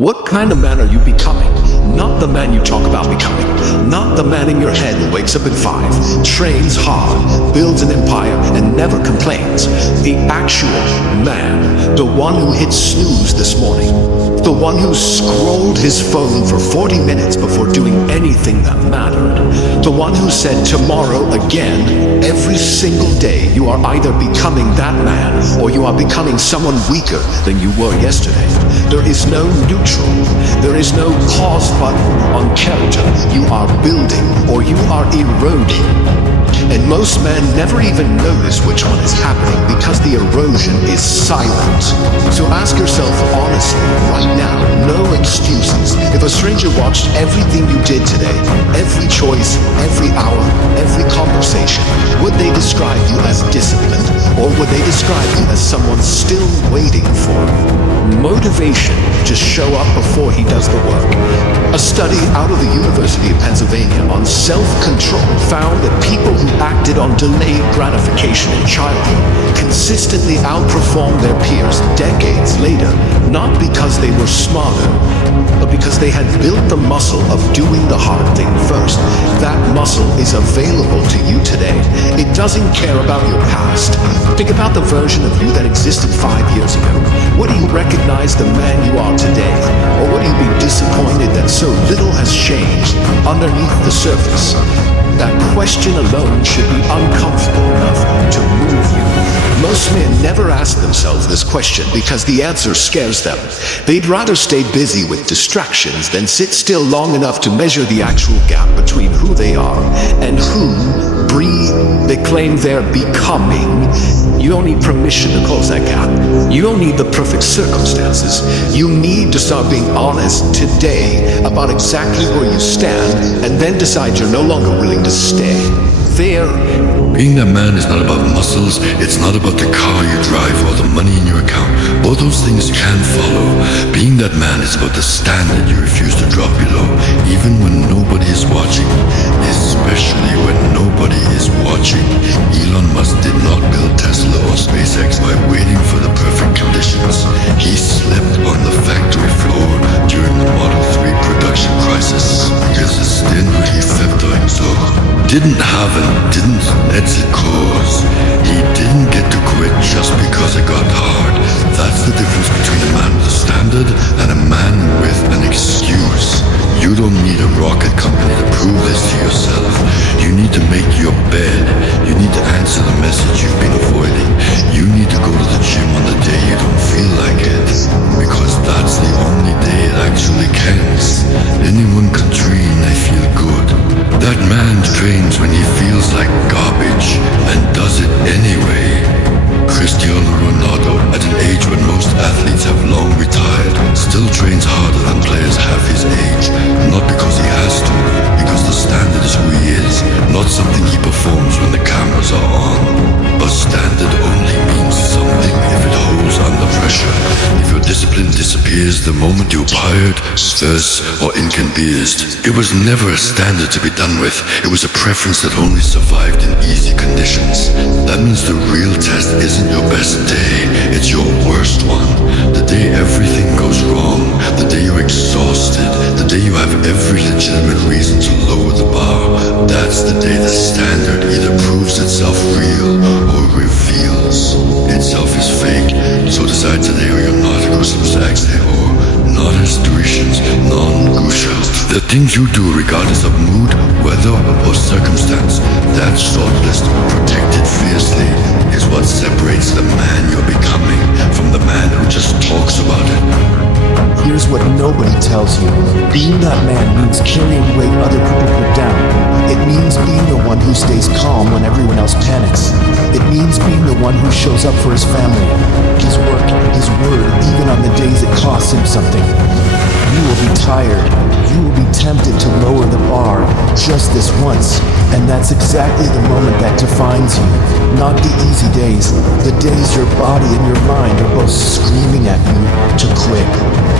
What kind of man are you becoming? Not the man you talk about becoming. Not the man in your head who wakes up at 5, trains hard, builds an empire, and never complains. The actual man. The one who hit snooze this morning. The one who scrolled his phone for 40 minutes before doing anything that mattered. The one who said tomorrow again, every single day. You are either becoming that man or you are becoming someone weaker than you were yesterday. There is no neutral. There is no pause button on character. You are building or you are eroding. And most men never even notice which one is happening because the erosion is silent. So ask yourself honestly, right now, no excuses. If a stranger watched everything you did today, every choice, every hour, every conversation, would they describe you as disciplined or would they describe you as someone still waiting for motivation to show up before he does the work? A study out of the University of Pennsylvania on self-control found that people who acted on delayed gratification in childhood consistently outperformed their peers decades later, not because they were smarter, but because they had built the muscle of doing the hard thing first. That muscle is available to you today. It doesn't care about your past. Think about the version of you that existed 5 years ago. Would you recognize the man you are today? Or would you be disappointed that so little has changed underneath the surface? That question alone should be uncomfortable enough to move you. Most men never ask themselves this question because the answer scares them. They'd rather stay busy with distractions than sit still long enough to measure the actual gap between who they are and who they claim they're becoming. You don't need permission to close that gap. You don't need the perfect circumstances. You need to start being honest today about exactly where you stand and then decide you're no longer willing to stay there. Being that man is not about muscles, it's not about the car you drive or the money in your account. All those things can follow. Being that man is about the standard you refuse to drop below, even when nobody is watching. Especially when nobody is watching. Elon Musk did not build Tesla or SpaceX by waiting for the perfect conditions. He slept on the factory floor during the Model 3 production crisis because the stint he felt doing so didn't have and didn't let it cause. He didn't get to quit just because it got hard. That's the difference between a man with a standard and a man with an excuse. You don't need a rocket company to prove this to yourself. You need to make your bed. You need to answer the message you've been avoiding. You need to go to the gym on the day you don't feel like it, because that's the only day it actually counts. Anyone can train, I feel good. That man trains when he feels like garbage and does it anyway. Cristiano Ronaldo, at an age when most athletes have long retired, still trains harder than players half his age. Not because he has to, because the standard is who he is, not something he performs when the cameras are on. A standard only means something if it holds under pressure. If your discipline disappears the moment you're tired, stressed, or inconvenienced. It was never a standard to be done with. It was a preference that only survived in easy conditions. That means the real test isn't your best day, it's your worst one. The day everything goes wrong, the day you're exhausted, the day you have every legitimate reason to lower the bar. That's the day the standard either proves itself real or reveals itself is fake. So decide today or you're not or not restrictions, non-negotiable. The things you do regardless of mood, weather, or circumstance, that short list, protected fiercely, is what separates the man you're becoming from the man who just talks about it. Here's what nobody tells you. Being that man means carrying weight other people put down. It means being the one who stays calm when everyone else panics. It means being the one who shows up for his family, his work, his word, even on the days it costs him something. You will be tired. You will be tempted to lower the bar just this once. And that's exactly the moment that defines you. Not the easy days. The days your body and your mind are both screaming at you to quit.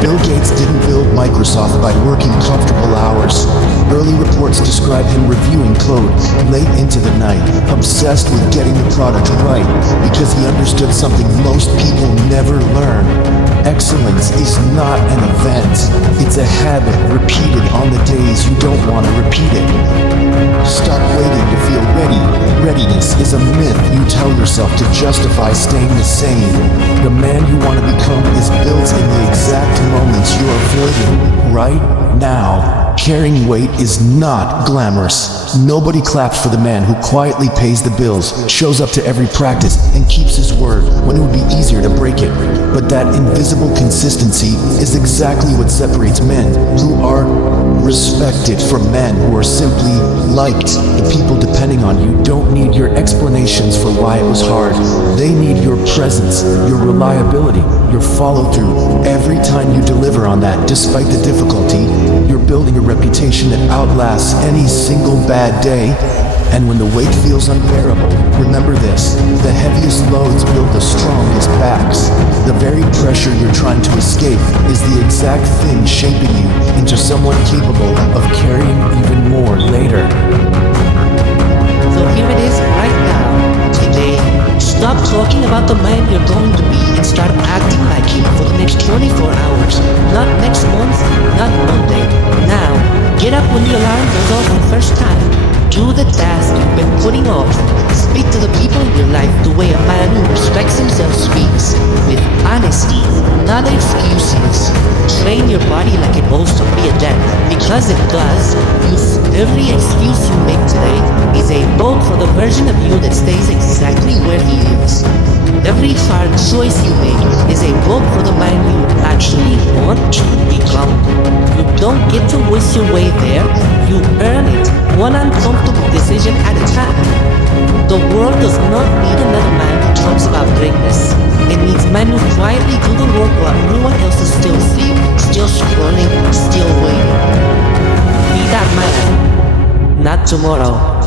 Bill Gates didn't build Microsoft by working comfortable hours. Early reports describe him reviewing code late into the night, obsessed with getting the product right because he understood something most people never learn. Excellence is not an event. It's a habit repeated on the days you don't want to repeat it. Stop waiting to feel ready. Readiness is a myth you tell yourself to justify staying the same. The man you want to become is built in the exact moments you are avoiding right now. Carrying weight is not glamorous. Nobody claps for the man who quietly pays the bills, shows up to every practice, and keeps his word when it would be easier to break it. But that invisible consistency is exactly what separates men who are respected from men who are simply liked. The people depending on you don't need your explanations for why it was hard. They need your presence, your reliability, your follow-through. Every time you deliver on that, despite the difficulty, you're building a reputation that outlasts any single bad day. And when the weight feels unbearable, remember this: the heaviest loads build the strongest backs. The very pressure you're trying to escape is the exact thing shaping you into someone capable of carrying even more later. So here it is right now, today. Stop talking about the man you're going to be and start acting like him for the next 24 hours. Not next month, not Monday. Now, get up when the alarm goes off for the first time. Do the task you've been putting off. Speak to the people in your life the way a man who respects himself speaks. With honesty, not excuses. Train your body like it owes to be a debt, because it does. Every excuse you make today is a vote for the version of you that stays exactly where he is. Every hard choice you make is a vote for the man you actually want to become. You don't get to wish your way there. You earn it, one uncomfortable decision at a time. The world does not need another man who talks about greatness. It needs men who quietly do the work while everyone else is still asleep, still scrolling, still waiting. Be that man. Not tomorrow.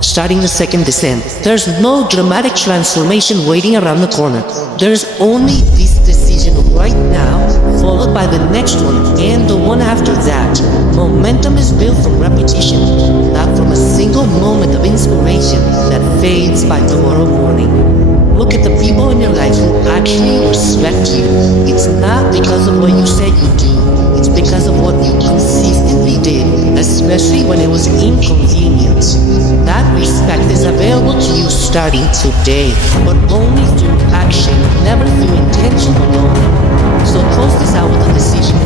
Starting the second descent. There's no dramatic transformation waiting around the corner. There's only this decision right now, followed by the next one and the one after that. Momentum is built from repetition, not from a single moment of inspiration that fades by tomorrow morning. Look at the people in your life who actually respect you. It's not because of what you said you do. It's because of what you consistently did, especially when it was inconvenient. That respect is available to you starting today, but only through action, never through intention alone. So close this out with a decision